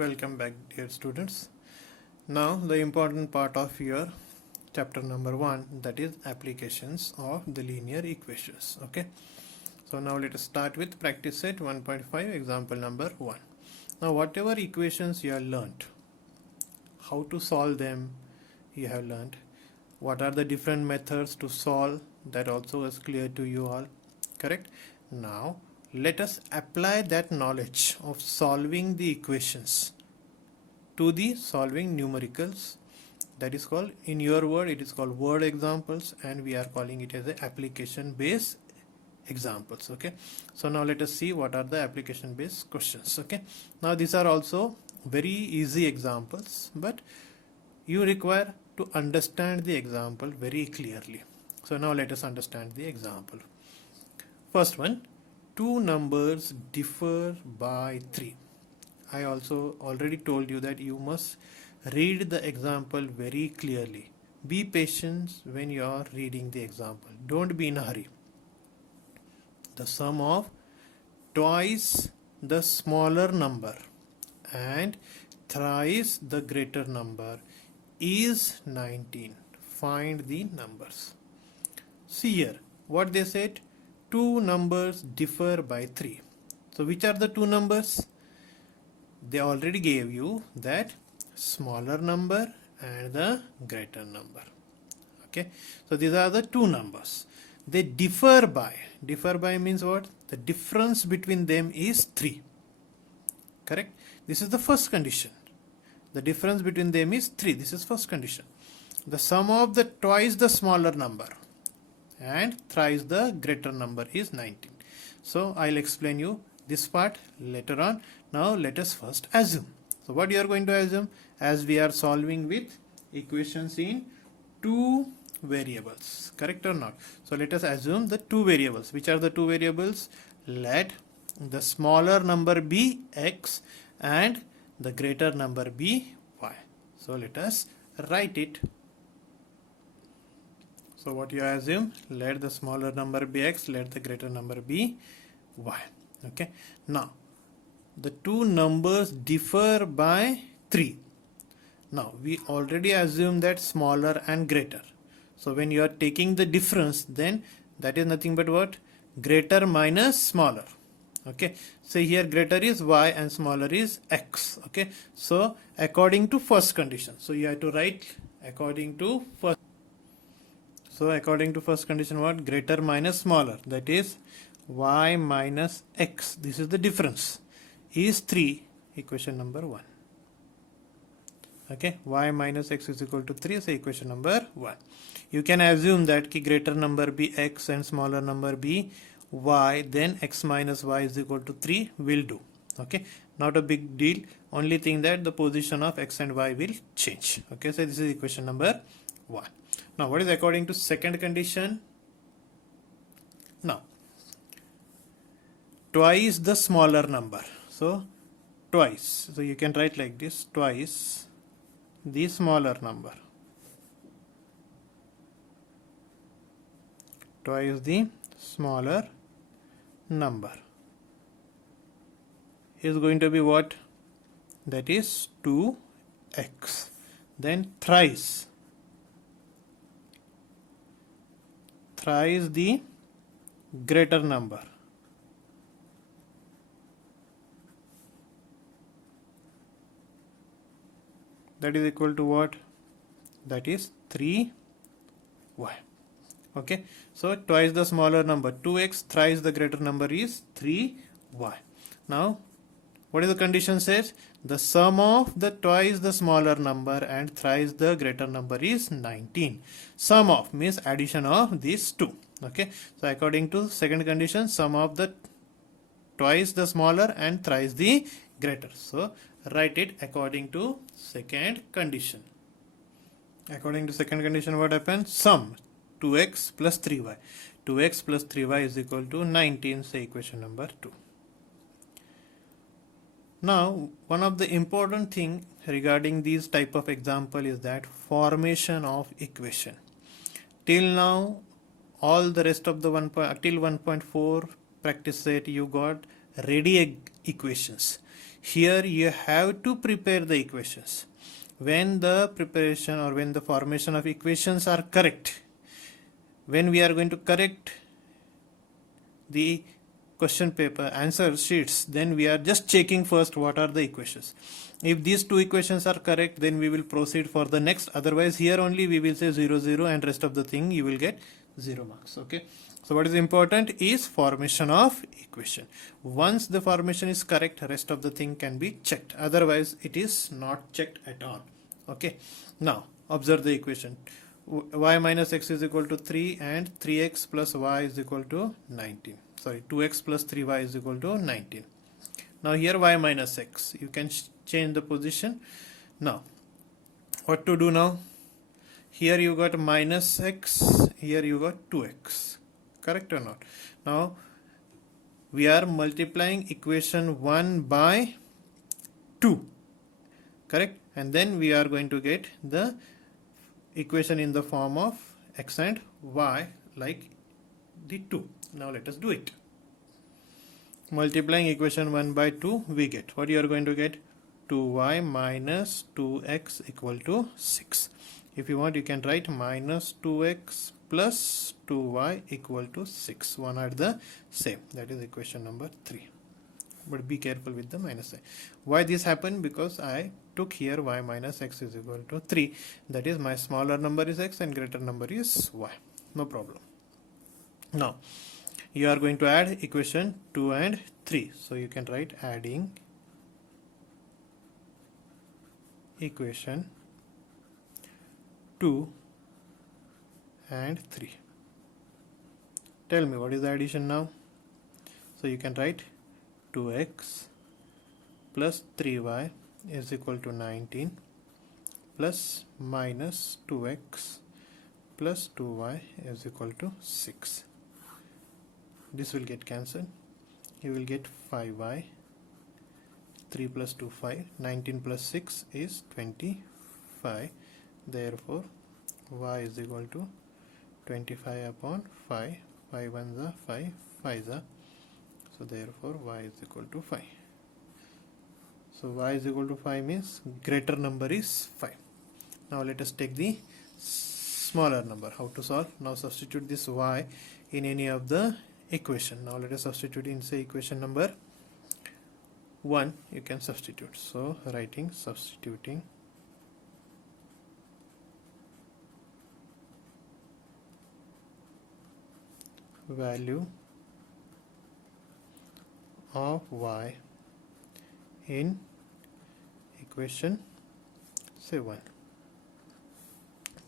Welcome back, dear students. Now the important part of your chapter number 1, that is applications of the linear equations. Okay, so now let us start with practice set 1.5 example number 1. Now whatever equations you have learnt, how to solve them you have learnt, what are the different methods to solve, that also is clear to you all, correct? Now let us apply that knowledge of solving the equations to the solving numericals. That is called, in your word it is called word examples, and we are calling it as a application based examples. Okay, so now let us see what are the application based questions. Okay, now these are also very easy examples, but you require to understand the example very clearly. So now let us understand the example. First one, two numbers differ by 3. I also already told you that you must read the example very clearly. Be patient when you are reading the example. Don't be in a hurry. The sum of twice the smaller number and thrice the greater number is 19. Find the numbers. See here, what they said, two numbers differ by 3. So which are the two numbers? They already gave you that smaller number and the greater number. Okay, so these are the two numbers. They differ by means what? The difference between them is 3. Correct? This is the first condition. The difference between them is 3. This is first condition. The sum of the twice the smaller number and thrice the greater number is 19. So I'll explain you this part later on. Now let us first assume. So what you are going to assume, as we are solving with equations in two variables, correct or not? So let us assume the two variables. Which are the two variables? Let the smaller number be x and the greater number be y. So let us write it. So what you assume, let the smaller number be x, let the greater number be y. Okay, now the two numbers differ by 3. Now we already assume that smaller and greater. So when you are taking the difference, then that is nothing but what? Greater minus smaller. Okay, so here greater is y and smaller is x. Okay, so according to first condition, so you have to write according to first. So according to first condition, what? Greater minus smaller, that is y minus x, this is the difference, is 3, equation number 1. Okay, y minus x is equal to 3, so equation number 1. You can assume that greater number be x and smaller number be y, then x minus y is equal to 3 will do. Okay, not a big deal, only thing that the position of x and y will change. Okay, so this is equation number 1. Now what is according to second condition? Now twice the smaller number, so twice, so you can write like this, twice the smaller number, twice the smaller number is going to be what? That is 2x. Then thrice the greater number, that is equal to what? That is 3y. Okay, so twice the smaller number 2x, thrice the greater number is 3y. Now what is the condition says? The sum of the twice the smaller number and thrice the greater number is 19. Sum of means addition of these two. Okay, so according to second condition, sum of the twice the smaller and thrice the greater. So write it according to second condition. According to second condition, what happens? Sum 2x plus 3y. 2x plus 3y is equal to 19, say equation number 2. Now one of the important thing regarding these type of example is that formation of equation. Till now all the rest of the till 1.4 practice set you got ready equations. Here you have to prepare the equations. When the preparation or when the formation of equations are correct, when we are going to correct the question paper answer sheets, then we are just checking first what are the equations. If these two equations are correct, then we will proceed for the next. Otherwise, here only we will say 0 0 and rest of the thing you will get 0 marks. Okay, so what is important is formation of equation. Once the formation is correct, rest of the thing can be checked. Otherwise it is not checked at all. Okay, now observe the equation. Y minus x is equal to 3 and 3x plus y is equal to 19. Sorry, 2x plus 3y is equal to 19. Now here y minus x, you can change the position. Now what to do now? Here you got minus x, here you got 2x, correct or not? Now we are multiplying equation 1 by 2, correct? And then we are going to get the equation in the form of x and y like the 2. Now let us do it. Multiplying equation 1 by 2, we get what you are going to get, 2y minus 2x equal to 6. If you want, you can write minus 2x plus 2y equal to 6. One are the same. That is equation number 3. But be careful with the minus. Why this happened? Because I took here y minus x is equal to 3. That is, my smaller number is x and greater number is y. No problem. Now you are going to add equation 2 and 3. So you can write adding equation 2 and 3. Tell me what is the addition now. So you can write 2x plus 3y is equal to 19 plus minus 2x plus 2y is equal to 6. This will get cancelled. You will get 5y, 3 plus 2 5, 19 plus 6 is 25. Therefore y is equal to 25 upon 5. 5 ones are 5, 5s are. So therefore y is equal to 5. So y is equal to 5 means greater number is 5. Now let us take the smaller number. How to solve? Now substitute this y in any of the equation. Now let us substitute in, say, equation number 1. You can substitute. So writing substituting value of y in equation, say, 1.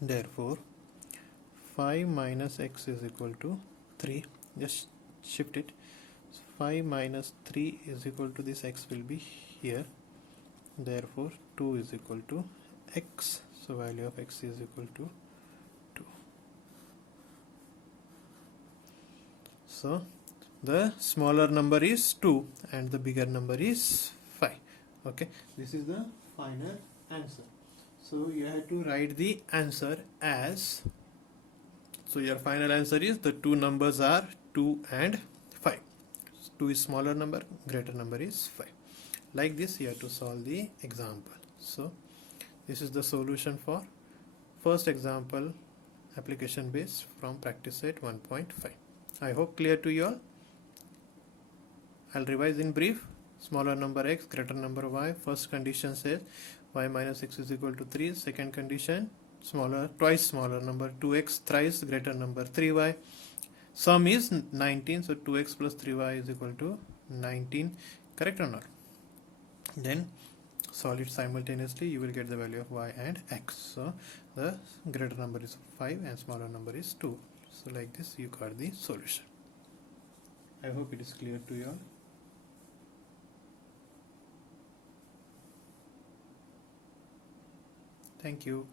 Therefore 5 minus x is equal to 3. Just shift it. So 5 minus 3 is equal to this x will be here. Therefore 2 is equal to x. So value of x is equal to 2. So the smaller number is 2 and the bigger number is 5. Okay, this is the final answer. So you have to write the answer as, so your final answer is the two numbers are 2 and 5. 2 is smaller number, greater number is 5. Like this you have to solve the example. So this is the solution for first example application base from practice set 1.5. I hope clear to you all. I'll revise in brief. Smaller number x, greater number y. First condition says y minus x is equal to 3. Second condition, smaller, twice smaller number 2x, thrice greater number 3y. Sum is 19, so 2x plus 3y is equal to 19. Correct or not? Then solve it simultaneously. You will get the value of y and x. So the greater number is 5 and smaller number is 2. So like this you got the solution. I hope it is clear to you all. Thank you.